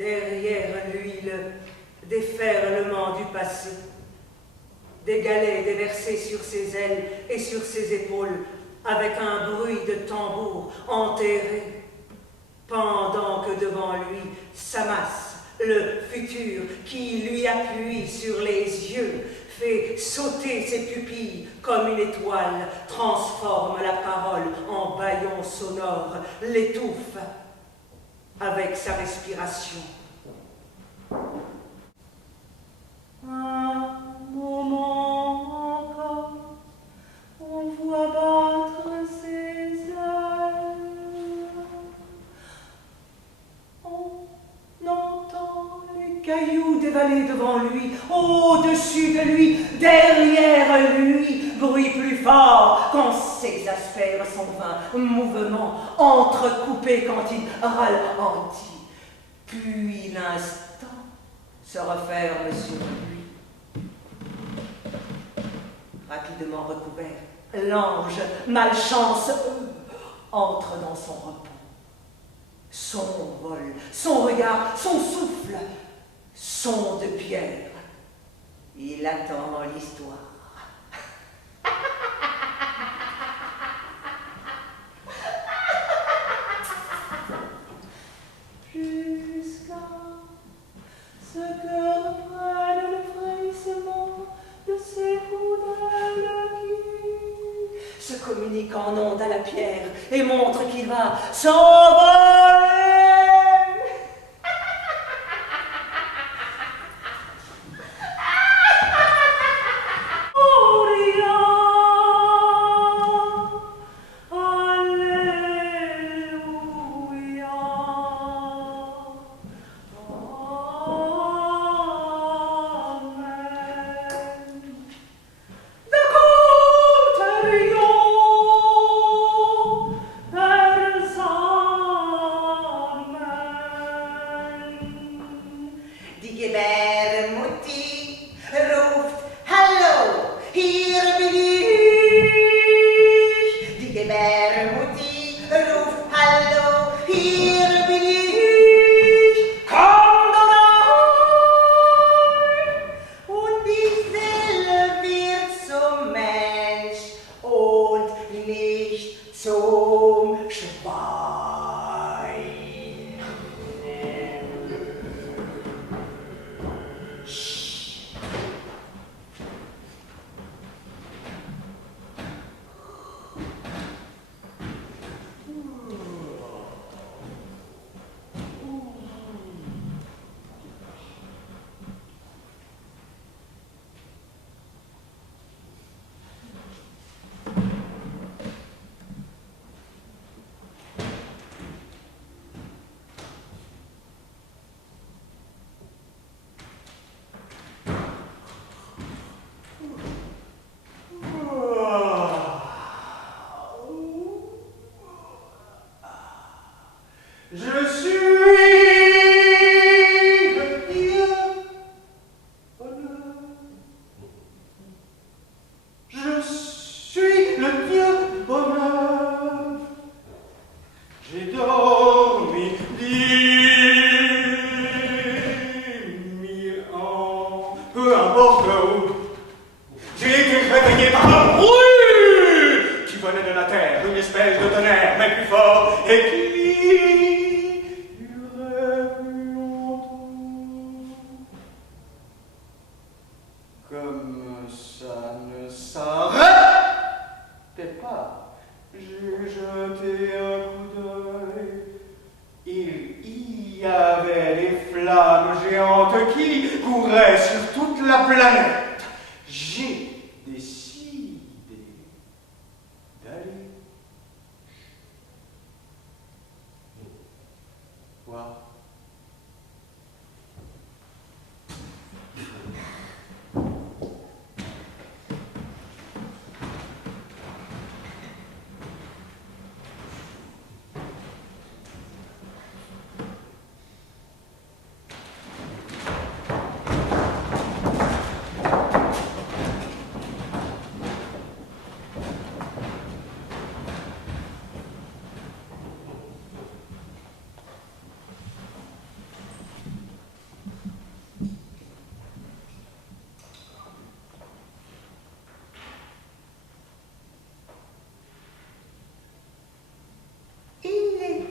Derrière lui, le déferlement du passé. Des galets déversés sur ses ailes et sur ses épaules, avec un bruit de tambour enterré, pendant que devant lui s'amasse le futur qui lui appuie sur les yeux, fait sauter ses pupilles comme une étoile, transforme la parole en bâillon sonore, l'étouffe avec sa respiration. Un moment encore, on voit battre ses ailes. On entend les cailloux dévaler devant lui, au-dessus de lui, derrière lui, bruit plus fort quand s'exaspère son vain mouvement, entrecoupé quand il ralentit. Puis l'instant se referme sur lui. Rapidement recouvert, l'ange malchance entre dans son repos. Son vol, son regard, son souffle sont de pierre. Il attend l'histoire. Jusqu'à ce que reprenne le frémissement de ses coudelles qui se communiquent en ondes à la pierre et montrent qu'il va s'envoler.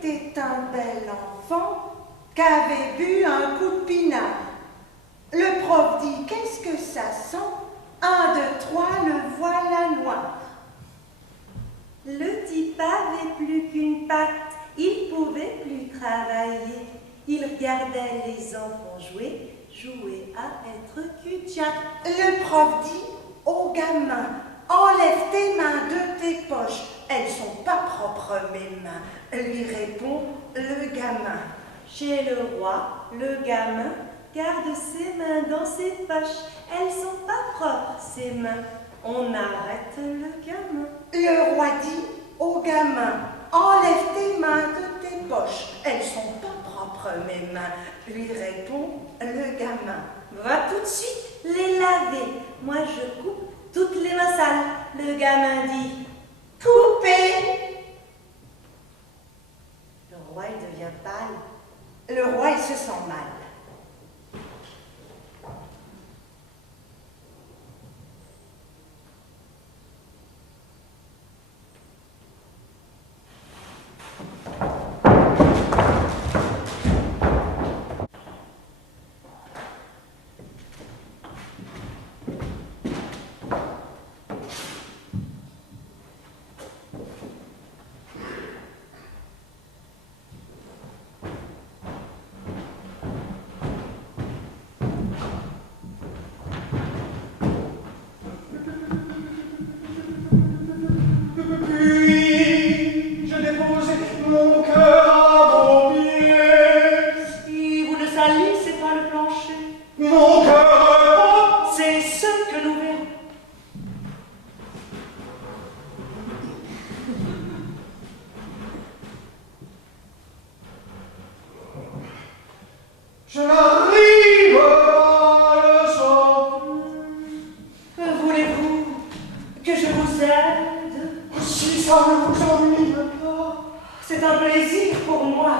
c'était un bel enfant qu'avait bu un coup de pinard. Le prof dit, qu'est-ce que ça sent? 1, 2, 3, le voilà noir. Le type avait plus qu'une patte, il pouvait plus travailler. Il regardait les enfants jouer à être cul-de-jatte. Le prof dit au gamin, enlève tes mains de tes poches, elles sont pas propres mes mains. Lui répond le gamin. Chez le roi, le gamin garde ses mains dans ses poches, elles sont pas propres ses mains. On arrête le gamin. Le roi dit au gamin, enlève tes mains de tes poches, elles sont pas propres mes mains. Lui répond le gamin. Va tout de suite les laver, moi je coupe toutes les mains sales. Le gamin dit, coupez. Le roi il devient pâle. Le roi il se sent mal. Je n'arrive pas à le sentir. Voulez-vous que je vous aide? Si ça ne vous ennuie pas. C'est un plaisir pour moi.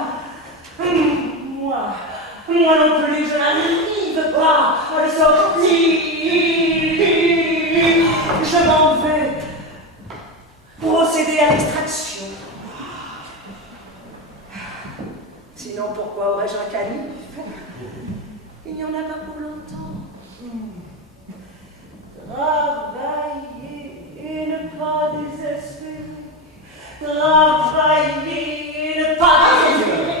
Moi non plus, je n'arrive pas à le sortir. Je m'en vais procéder à l'extraction. Sinon, pourquoi aurais-je un canif? Il n'y en a pas pour longtemps. Travailler et ne pas désespérer. Travailler et ne pas désespérer.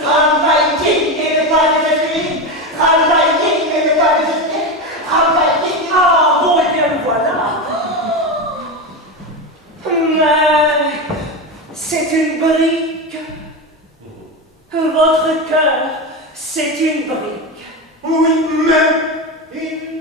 Travailler et ne pas désespérer. Travailler et ne pas désespérer. Travailler. Ah bon, et bien le voilà. Mais c'est une brique. Votre cœur, c'est une brique. Oui, mais il